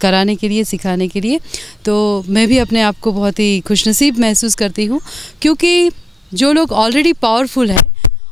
कराने के लिए, सिखाने के लिए। तो मैं भी अपने आप को बहुत ही खुशनसीब महसूस करती हूँ, क्योंकि जो लोग ऑलरेडी पावरफुल है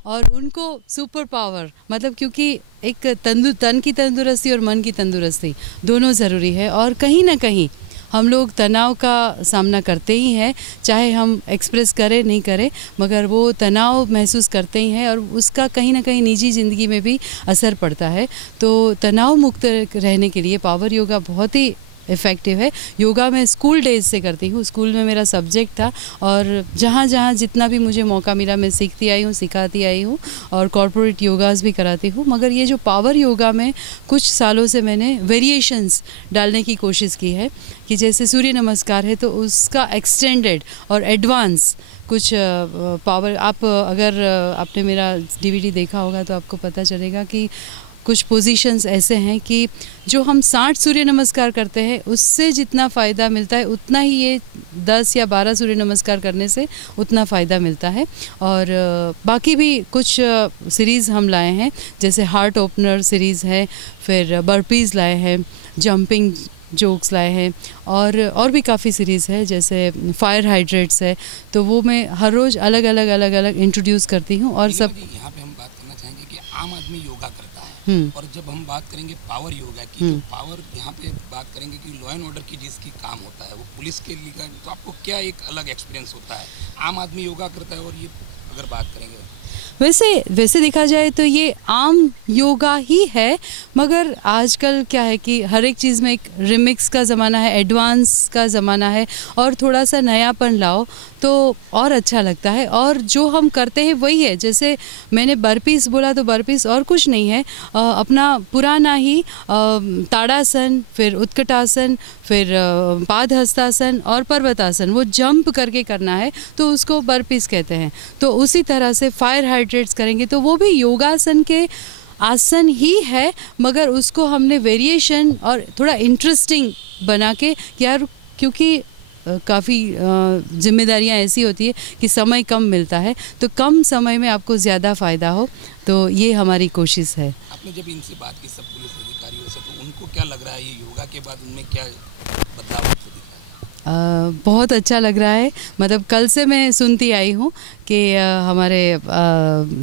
और उनको सुपर पावर मतलब, क्योंकि एक तन की तंदुरुस्ती और मन की तंदुरुस्ती दोनों ज़रूरी है। और कहीं ना कहीं हम लोग तनाव का सामना करते ही हैं, चाहे हम एक्सप्रेस करें नहीं करें, मगर वो तनाव महसूस करते ही हैं और उसका कहीं ना कहीं निजी ज़िंदगी में भी असर पड़ता है। तो तनाव मुक्त रहने के लिए पावर योगा बहुत ही इफ़ेक्टिव है। योगा मैं स्कूल डेज से करती हूँ, स्कूल में मेरा सब्जेक्ट था और जहाँ जहाँ जितना भी मुझे मौका मिला मैं सीखती आई हूँ, सिखाती आई हूँ और कॉर्पोरेट योगास भी कराती हूँ। मगर ये जो पावर योगा में कुछ सालों से मैंने वेरिएशंस डालने की कोशिश की है कि जैसे सूर्य नमस्कार है तो उसका एक्सटेंडेड और एडवांस कुछ पावर, आप अगर आपने मेरा डीवीडी देखा होगा तो आपको पता चलेगा कि कुछ पोजीशंस ऐसे हैं कि जो हम 60 सूर्य नमस्कार करते हैं उससे जितना फ़ायदा मिलता है उतना ही ये 10 या 12 सूर्य नमस्कार करने से उतना फ़ायदा मिलता है। और बाकी भी कुछ सीरीज़ हम लाए हैं, जैसे हार्ट ओपनर सीरीज़ है, फिर बर्पीज़ लाए हैं, जंपिंग जोक्स लाए हैं और भी काफ़ी सीरीज़ है, जैसे फायर हाइड्रेट्स है। तो वो मैं हर रोज़ अलग अलग इंट्रोड्यूस करती हूँ। और सब यहाँ पे हम बात करना चाहेंगे कि आम आदमी योगा करता है और जब हम बात करेंगे पावर योगा की, तो पावर यहाँ पे बात करेंगे कि लॉ एंड ऑर्डर की जिसकी काम होता है वो पुलिस के लिए, तो आपको क्या एक अलग एक्सपीरियंस होता है? आम आदमी योगा करता है और ये अगर बात करेंगे वैसे देखा जाए तो ये आम योगा ही है, मगर आजकल क्या है कि हर एक चीज़ में एक रिमिक्स का ज़माना है, एडवांस का ज़माना है और थोड़ा सा नयापन लाओ तो और अच्छा लगता है। और जो हम करते हैं वही है, जैसे मैंने बर्पीस बोला तो बर्पीस और कुछ नहीं है, अपना पुराना ही ताड़ासन, फिर उत्कटासन, फिर पादहस्तासन और पर्वतासन, वो जंप करके करना है तो उसको बर्पीस कहते हैं। तो उसी तरह से फायर हाइड्रेट्स करेंगे तो वो भी योगासन के आसन ही है, मगर उसको हमने वेरिएशन और थोड़ा इंटरेस्टिंग बना के, यार क्योंकि काफ़ी जिम्मेदारियां ऐसी होती है कि समय कम मिलता है, तो कम समय में आपको ज़्यादा फ़ायदा हो, तो ये हमारी कोशिश है। आपने जब इनसे बात की सब पुलिस अधिकारियों से, तो उनको क्या लग रहा है ये योगा के बाद उनमें क्या बदलाव आपको दिखा है? बहुत अच्छा लग रहा है। मतलब कल से मैं सुनती आई हूँ कि हमारे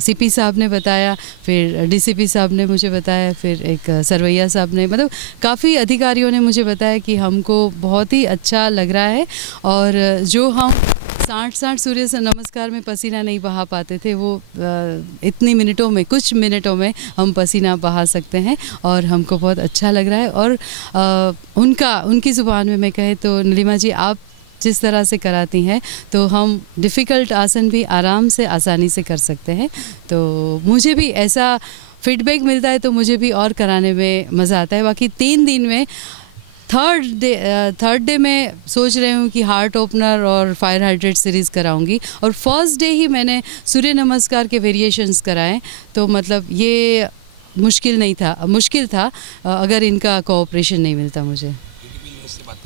सीपी साहब ने बताया, फिर डीसीपी साहब ने मुझे बताया, फिर एक सरवैया साहब ने, मतलब काफ़ी अधिकारियों ने मुझे बताया कि हमको बहुत ही अच्छा लग रहा है। और जो हम 60 सूर्य से नमस्कार में पसीना नहीं बहा पाते थे, वो इतनी मिनटों में, कुछ मिनटों में हम पसीना बहा सकते हैं और हमको बहुत अच्छा लग रहा है। और उनकी ज़ुबान में मैं कहे तो नीलिमा जी, आप जिस तरह से कराती हैं तो हम डिफ़िकल्ट आसन भी आराम से, आसानी से कर सकते हैं। तो मुझे भी ऐसा फीडबैक मिलता है तो मुझे भी और कराने में मज़ा आता है। बाकी 3 दिन में थर्ड डे मैं सोच रही हूँ कि हार्ट ओपनर और फायर हाइड्रेट सीरीज़ कराऊंगी, और फर्स्ट डे ही मैंने सूर्य नमस्कार के वेरिएशंस कराए। तो मतलब ये मुश्किल था अगर इनका कोऑपरेशन नहीं मिलता मुझे। क्योंकि भी न्यूज़ से बात